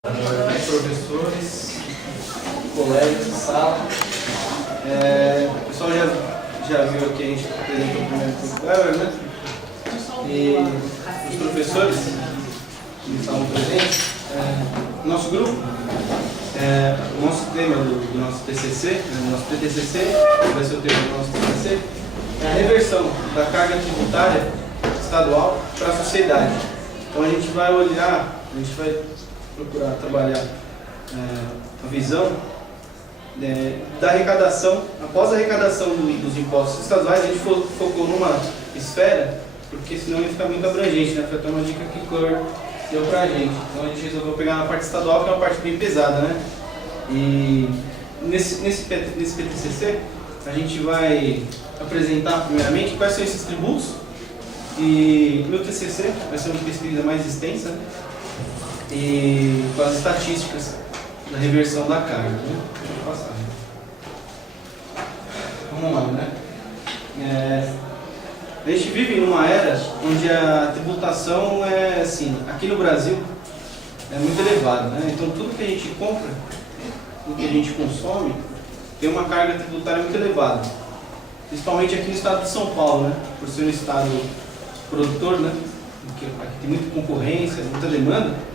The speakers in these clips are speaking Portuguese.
Professores, colegas de sala. O pessoal já viu aqui, a gente apresentou o primeiro curso da Ever, né? E os professores que estavam presentes, nosso grupo, o nosso tema do nosso TCC, do nosso TTCC, que vai ser o tema do nosso TCC, é a reversão da carga tributária estadual para a sociedade. Então a gente vai olhar, a gente vai procurar trabalhar a visão da arrecadação. Após a arrecadação dos impostos estaduais, a gente focou numa esfera, porque senão ia ficar muito abrangente, né? Foi até uma dica que o Cor deu pra gente. Então a gente resolveu pegar na parte estadual, que é uma parte bem pesada, né? E nesse PTCC, a gente vai apresentar primeiramente quais são esses tributos. E no TCC vai ser uma pesquisa mais extensa, né? E com as estatísticas da reversão da carga, né? Deixa eu passar. Vamos lá, né? A gente vive numa era onde a tributação é assim, aqui no Brasil é muito elevada, né? Então tudo que a gente compra, tudo que a gente consome, tem uma carga tributária muito elevada. Principalmente aqui no estado de São Paulo, né? Por ser um estado produtor, né? Porque aqui tem muita concorrência, muita demanda.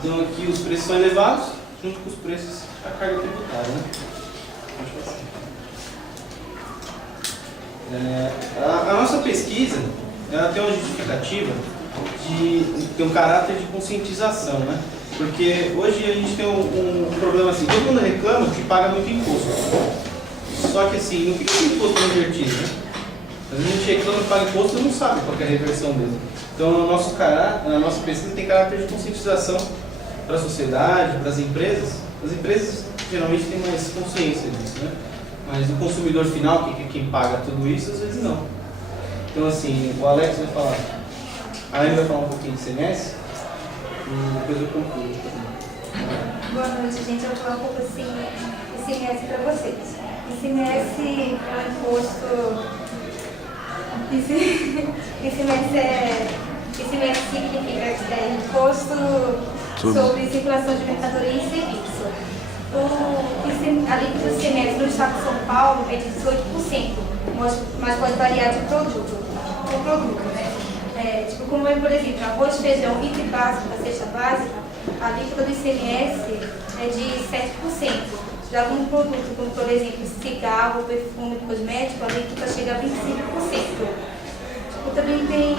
Então aqui os preços são elevados, junto com os preços da carga tributária, né? A nossa pesquisa, ela tem uma justificativa de ter um caráter de conscientização, né? Porque hoje a gente tem um problema assim, todo mundo reclama que paga muito imposto. Só que assim, não fica com imposto invertido, né? Às vezes a gente reclama que paga imposto e não sabe qual é a reversão dele. Então a nossa pesquisa tem caráter de conscientização para a sociedade, para as empresas. As empresas geralmente têm mais consciência disso, né? Mas o consumidor final, que é quem paga tudo isso, às vezes não. Então assim, o Alex vai falar, a Amy vai falar um pouquinho de CMS e depois eu concluo também. Boa noite, gente. Eu vou falar um pouco assim de ICMS para vocês. ICMS é um imposto. ICMS significa imposto sobre circulação de mercadoria e serviço. A alíquota do ICMS no estado de São Paulo é de 18%, mas pode variar de produto por produto, né? Tipo, como por exemplo, arroz, feijão, item básico da cesta básica, a alíquota do ICMS é de 7%. Já algum produto, como por exemplo, cigarro, perfume, cosmético, a alíquota chega a 25%. Tipo, também tem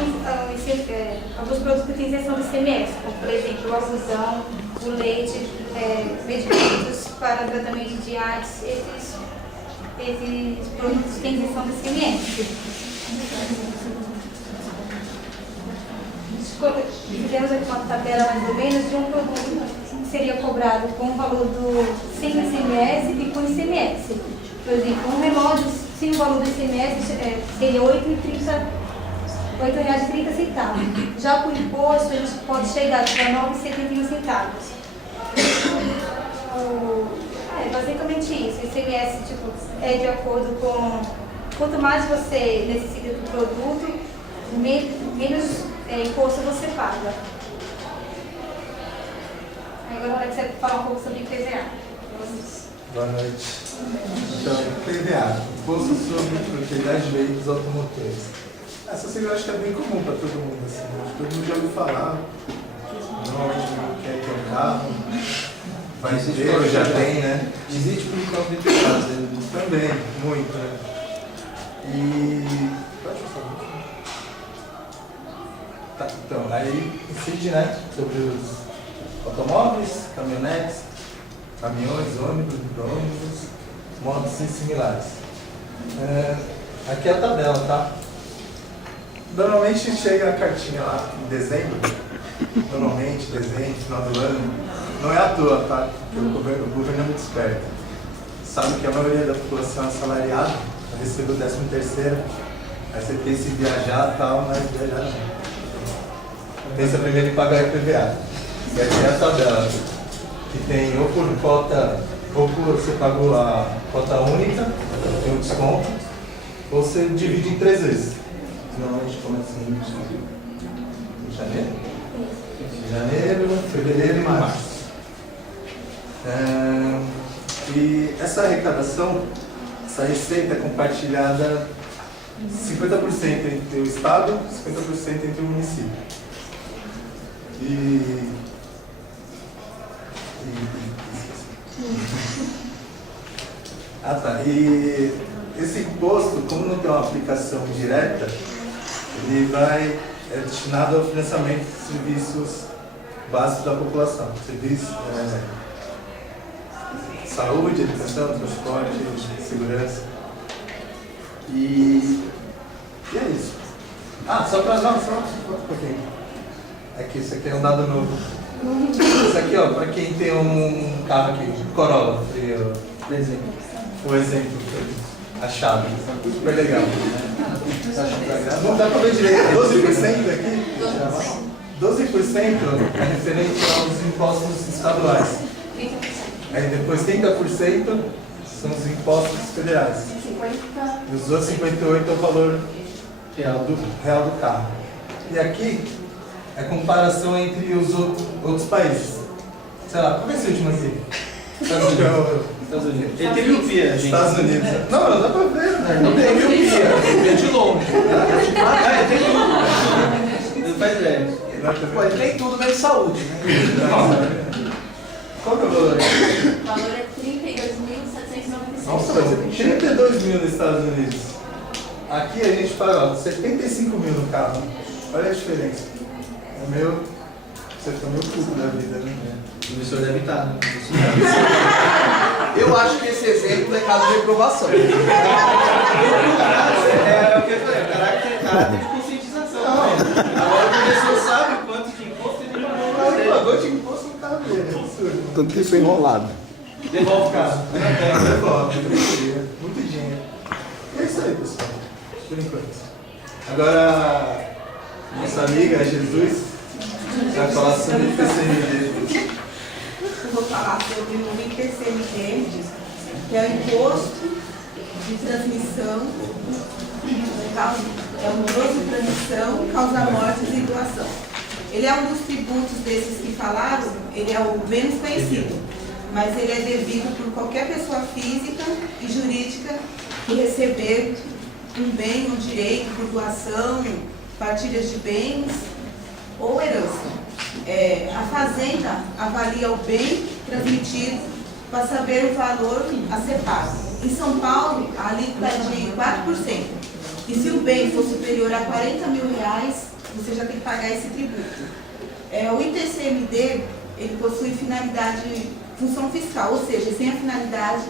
alguns produtos que têm isenção do ICMS, como por exemplo o algodão, o leite, medicamentos para tratamento de AIDS, esses produtos têm isenção do ICMS. Fizemos aqui uma tabela mais ou menos de um produto que seria cobrado com o valor sem o ICMS e com o ICMS. Por exemplo, um relógio sem o valor do ICMS seria R$ 8,30. Já com o imposto, a gente pode chegar a R$ 9,71. Basicamente isso. O ICMS é de acordo com... Quanto mais você necessita do produto, menos imposto você paga. Agora, Alex, você vai falar um pouco sobre IPVA. Boa noite. Então, IPVA, Imposto sobre Propriedade de Veículos Automotores. Essa sigla eu acho que é bem comum para todo mundo, assim, né? Todo mundo já ouviu falar. Normalmente não quer ter um carro, vai ter ou já tem, né? Existe por causa de IPVA, também, muito, né? E... Pode falar. Tá, então, aí incide, né, sobre os automóveis, caminhonetes, caminhões, ônibus, micro-ônibus, motos e similares. Aqui é a tabela, tá? Normalmente chega a cartinha lá em dezembro, normalmente, dezembro, final do ano, não é à toa, tá? Porque o governo é muito esperto. Sabe que a maioria da população é assalariada, recebeu o 13º, aí você pensa em viajar e tal, mas viajar não. Pensa primeiro em pagar IPVA. E aqui é a tabela, que tem ou por cota, ou por você pagou a cota única, tem um desconto, ou você divide em 3 vezes. Normalmente começa em janeiro, fevereiro e março. E essa arrecadação, essa receita é compartilhada 50% entre o Estado, 50% entre o município. E esse imposto, como não tem uma aplicação direta, ele é destinado ao financiamento de serviços básicos da população. Serviços, saúde, educação, transporte, segurança. E é isso. Só um pouquinho. Aqui, isso aqui é um dado novo. Isso aqui, ó, para quem tem um carro aqui, Corolla, o exemplo achado. Super legal. Não dá para ver direito. 12% aqui? 12% é referente aos impostos estaduais. Aí depois 30% são os impostos federais. E os outros 58% é o valor real do carro. E aqui é a comparação entre os outros países. Sei lá, qual é esse último aqui? Estados Unidos. Ele tem miopia, gente. Estados Unidos. Não dá pra ver, né? Não tem miopia. Vê de longe. Tem tudo. Não faz ideia. Pô, ele tem tudo meio de saúde, né? Qual que é o valor? O valor é 32.796. Nossa, 32 mil nos Estados Unidos. Aqui a gente paga 75 mil no carro. Olha a diferença. Você fica meio puto da vida, né? O professor deve estar, né? Eu acho que esse exemplo é caso de reprovação. É o que eu falei, caráter de conscientização. Agora o professor sabe quanto de imposto ele Ele pagou de imposto no carro dele. Absurdo. Tanto que foi enrolado. devolve o carro. Devolve, muito dinheiro. E é isso aí, pessoal. Por enquanto. Agora, nossa amiga Jesus vai falar sobre o PCMD. Eu vou falar sobre o IPCMD, que é o Imposto de Transmissão, é um imposto de transmissão, causa mortes e doação. Ele é um dos tributos desses que falaram, ele é o menos conhecido, mas ele é devido por qualquer pessoa física e jurídica que receber um bem, um direito por doação, partilhas de bens ou herança. A Fazenda avalia o bem transmitido para saber o valor a ser pago. Em São Paulo, a alíquota é de 4%. E se o bem for superior a R$40 mil, você já tem que pagar esse tributo. O IPCMD, ele possui função fiscal, ou seja, tem a finalidade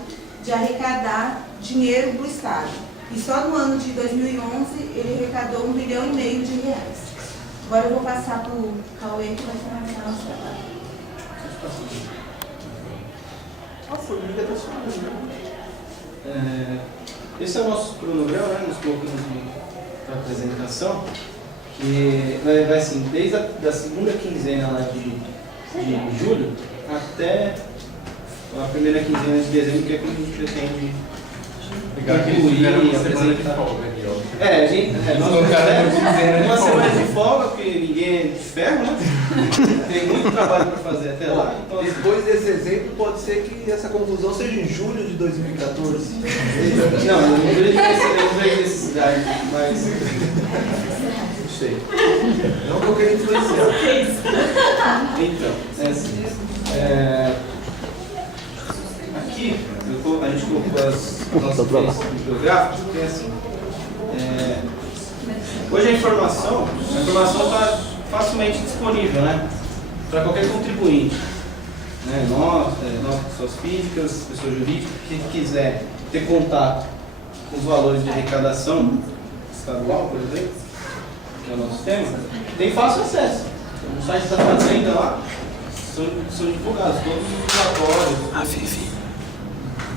de arrecadar dinheiro para o Estado. E só no ano de 2011, ele arrecadou R$1,5 bilhão. Agora eu vou passar para o Cauê, que vai finalizar nosso trabalho. A formiga está subindo. Esse é o nosso cronograma, né? Nos colocamos para apresentação, que vai assim, desde a segunda quinzena lá de julho até a primeira quinzena de dezembro, que é quando a gente pretende concluir e apresentar. Uma semana de folga, porque ninguém é de ferro, né? Tem muito trabalho para fazer até lá. Então, depois desse exemplo, pode ser que essa conclusão seja em julho de 2014. Não, não vejo necessidade, mas não sei. Não que eu queria influenciar. Então, aqui a gente colocou as nossas referências bibliográficas, porque assim, hoje a informação está facilmente disponível, né, para qualquer contribuinte, né, nós, pessoas físicas, pessoas jurídicas, quem quiser ter contato com os valores de arrecadação estadual, por exemplo, que é o nosso tema, tem fácil acesso. No site da Fazenda lá são divulgados todos os relatórios,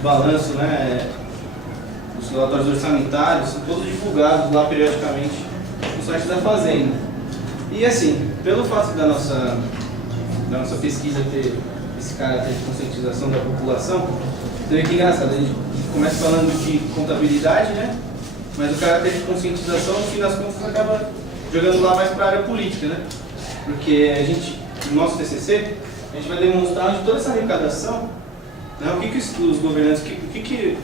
balanço, né, os relatórios orçamentários, são todos divulgados lá periodicamente no site da Fazenda. E assim, pelo fato da nossa pesquisa ter esse caráter de conscientização da população, então é que engraçado, a gente começa falando de contabilidade, né, mas o caráter de conscientização, no fim das contas, acaba jogando lá mais para a área política, né, porque a gente, no nosso TCC, a gente vai demonstrar onde toda essa arrecadação, né, o que os governantes, o que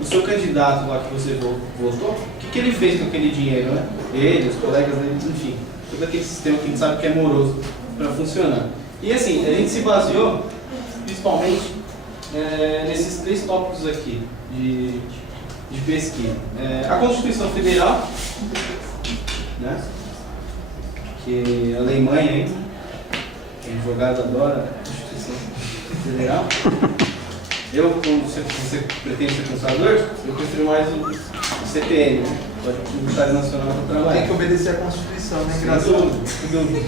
o seu candidato lá que você votou, o que ele fez com aquele dinheiro, né? Ele, os colegas dele, enfim, todo aquele sistema que a gente sabe que é moroso para funcionar. E assim, a gente se baseou principalmente nesses 3 tópicos aqui de pesquisa. A Constituição Federal, né? Que a lei mãe aí, que o advogado adora a Constituição Federal. Eu, como você pretende ser conservador, eu prefiro mais o CTN, né? Código Tributário Nacional para trabalhar. Tem que obedecer à Constituição, né? Sem dúvida.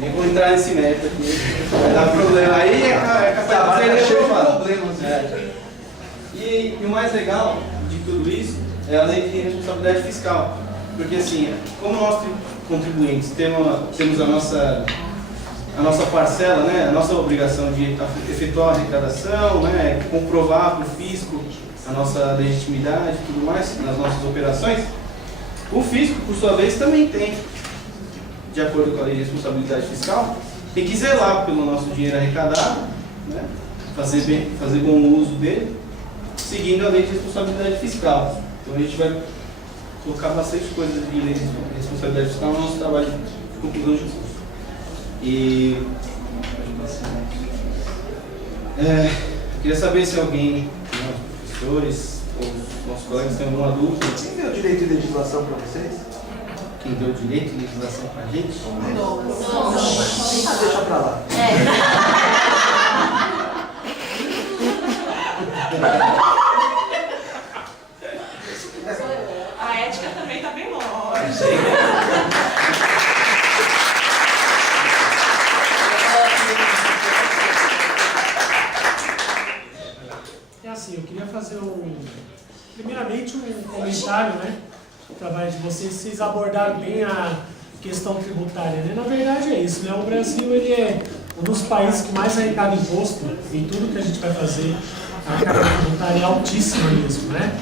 Nem vou entrar nesse mérito aqui, vai dar problema. Aí é capaz de ser problemas. E o mais legal de tudo isso é a lei de responsabilidade fiscal. Porque assim, como nós contribuintes temos a nossa parcela, né, a nossa obrigação de efetuar a arrecadação, né, comprovar para o fisco a nossa legitimidade e tudo mais nas nossas operações, o fisco, por sua vez, também tem, de acordo com a lei de responsabilidade fiscal, tem que zelar pelo nosso dinheiro arrecadado, né, fazer bom uso dele, seguindo a lei de responsabilidade fiscal. Então a gente vai colocar bastante coisas de lei de responsabilidade fiscal no nosso trabalho de conclusão de curso. E eu queria saber se alguém, os professores ou os nossos colegas têm alguma dúvida. Quem deu direito de legislação para vocês? Quem deu direito de legislação pra gente? Deixa pra lá. A ética também está bem longe. É assim, eu queria fazer primeiramente um comentário, né? O trabalho de vocês abordaram bem a questão tributária, né? Na verdade é isso, né? O Brasil, ele é um dos países que mais arrecada imposto em tudo que a gente vai fazer. A carga tributária é altíssima mesmo, né?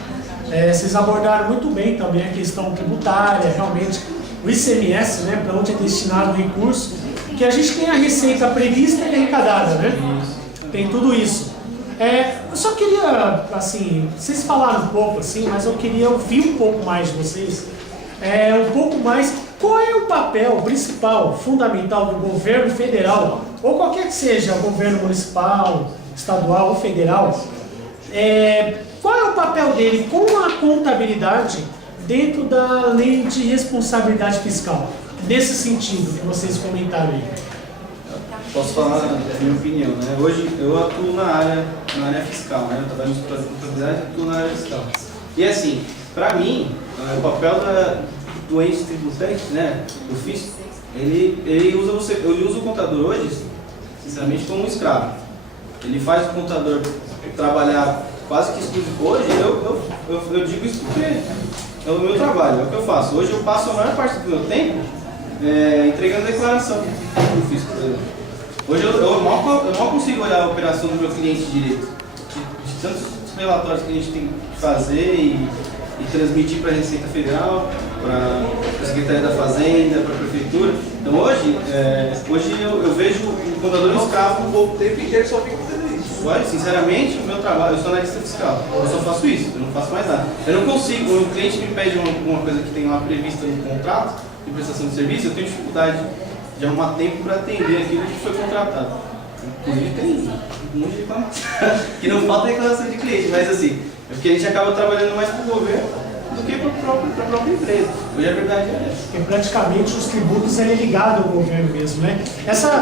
Vocês abordaram muito bem também a questão tributária, realmente o ICMS, né? Para onde é destinado o recurso, que a gente tem a receita prevista e arrecadada, né? Tem tudo isso. Eu só queria, assim, vocês falaram um pouco assim, mas eu queria ouvir um pouco mais de vocês, um pouco mais, qual é o papel principal, fundamental do governo federal, ou qualquer que seja, o governo municipal, estadual ou federal, qual é o papel dele com a contabilidade dentro da lei de responsabilidade fiscal, nesse sentido que vocês comentaram aí? Posso falar a minha opinião, né? Hoje eu atuo na área fiscal, né? Eu trabalho em contabilidade e atuo na área fiscal. E assim, para mim, o papel do ente tributante, né? O fisco, ele usa o contador hoje, sinceramente, como um escravo. Ele faz o contador trabalhar quase que exclusivo. Hoje eu digo isso porque é o meu trabalho, é o que eu faço. Hoje eu passo a maior parte do meu tempo entregando a declaração do fisco. Hoje eu mal consigo olhar a operação do meu cliente direito. De tantos relatórios que a gente tem que fazer e transmitir para a Receita Federal, para a Secretaria da Fazenda, para a Prefeitura. Então hoje eu vejo o contador escravo. O tempo inteiro só fica fazendo isso. Olha, sinceramente, o meu trabalho, eu sou analista fiscal, eu só faço isso, eu não faço mais nada. Eu não consigo, o cliente me pede uma coisa que tem lá prevista no contrato de prestação de serviço, eu tenho dificuldade de arrumar tempo para atender aquilo que foi contratado. Inclusive tem um monte de reclamação, que não falta declaração de cliente, mas assim, é porque a gente acaba trabalhando mais para o governo do que para a própria empresa. Hoje a verdade é essa. Porque praticamente os tributos ele é ligado ao governo mesmo, né?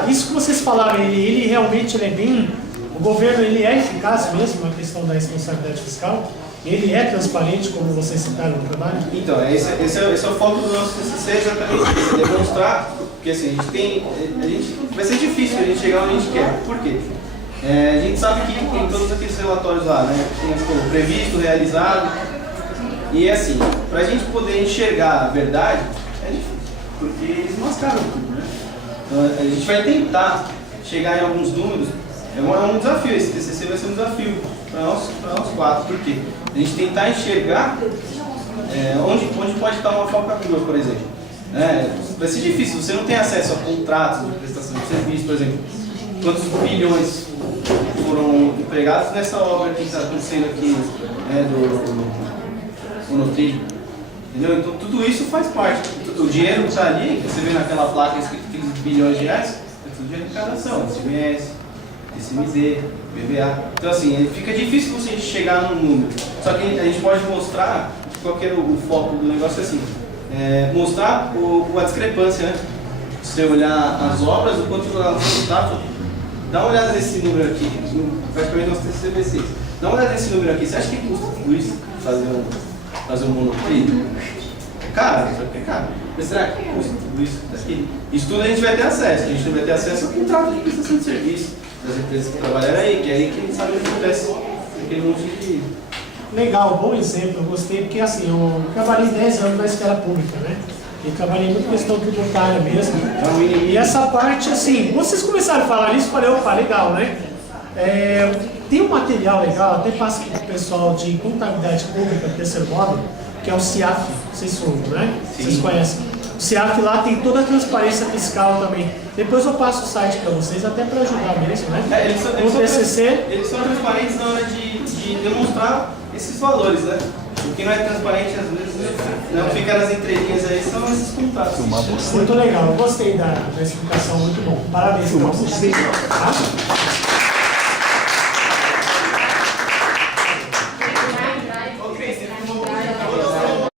Isso que vocês falaram, ele realmente é bem... O governo ele é eficaz mesmo na questão da responsabilidade fiscal? Ele é transparente, como vocês citaram no trabalho? Então, esse é o foco do nosso TCC, exatamente isso, demonstrar, porque assim, vai ser difícil a gente chegar onde a gente quer. Por quê? A gente sabe que tem todos aqueles relatórios lá, né? Tem tipo, previsto, realizado, e assim, para a gente poder enxergar a verdade, é difícil, porque eles mascaram tudo, né? Então, a gente vai tentar chegar em alguns números, é um desafio, esse TCC vai ser um desafio para nós quatro, por quê? A gente tentar enxergar onde pode estar uma falcatrua, por exemplo. Vai ser difícil, você não tem acesso a contratos de prestação de serviço, por exemplo. quantos bilhões foram empregados nessa obra que está acontecendo aqui, né, do Monotrilho. Entendeu? Então tudo isso faz parte. O dinheiro que está ali, que você vê naquela placa escrito aqueles bilhões de reais, é tudo de arrecadação, CMS, ICMS, BVA. Então assim, fica difícil você chegar num número. Só que a gente pode mostrar, qual que era o foco do negócio assim, mostrar a discrepância, né? Você olhar as obras, o quanto elas estão. Dá uma olhada nesse número aqui, praticamente nós temos CBCs. Dá uma olhada nesse número aqui, você acha que custa tudo isso fazer um monotrilho? É caro, isso aqui é caro. Mas será que custa tudo isso daqui? Isso tudo a gente vai ter acesso, a gente não vai ter acesso ao contrato de prestação de serviço das empresas que trabalharam aí, que é aí que a gente sabe o que acontece aquele monte de... Legal, bom exemplo, eu gostei, porque assim, eu trabalhei 10 anos na esfera pública, né? E trabalhei muito questão tributária mesmo. E essa parte, assim, vocês começaram a falar isso, eu falei, opa, legal, né? Tem um material legal, até passo para o pessoal de contabilidade pública, terceiro módulo, que é o CIAF, vocês são, né? Sim. Vocês conhecem. O CIAF lá tem toda a transparência fiscal também. Depois eu passo o site para vocês, até para ajudar mesmo, né? Eles são transparentes na hora de demonstrar esses valores, né? O que não é transparente, às vezes, não fica nas entrelinhas aí, são esses contatos. Muito legal, eu gostei da explicação, muito bom. Parabéns para vocês. Tá?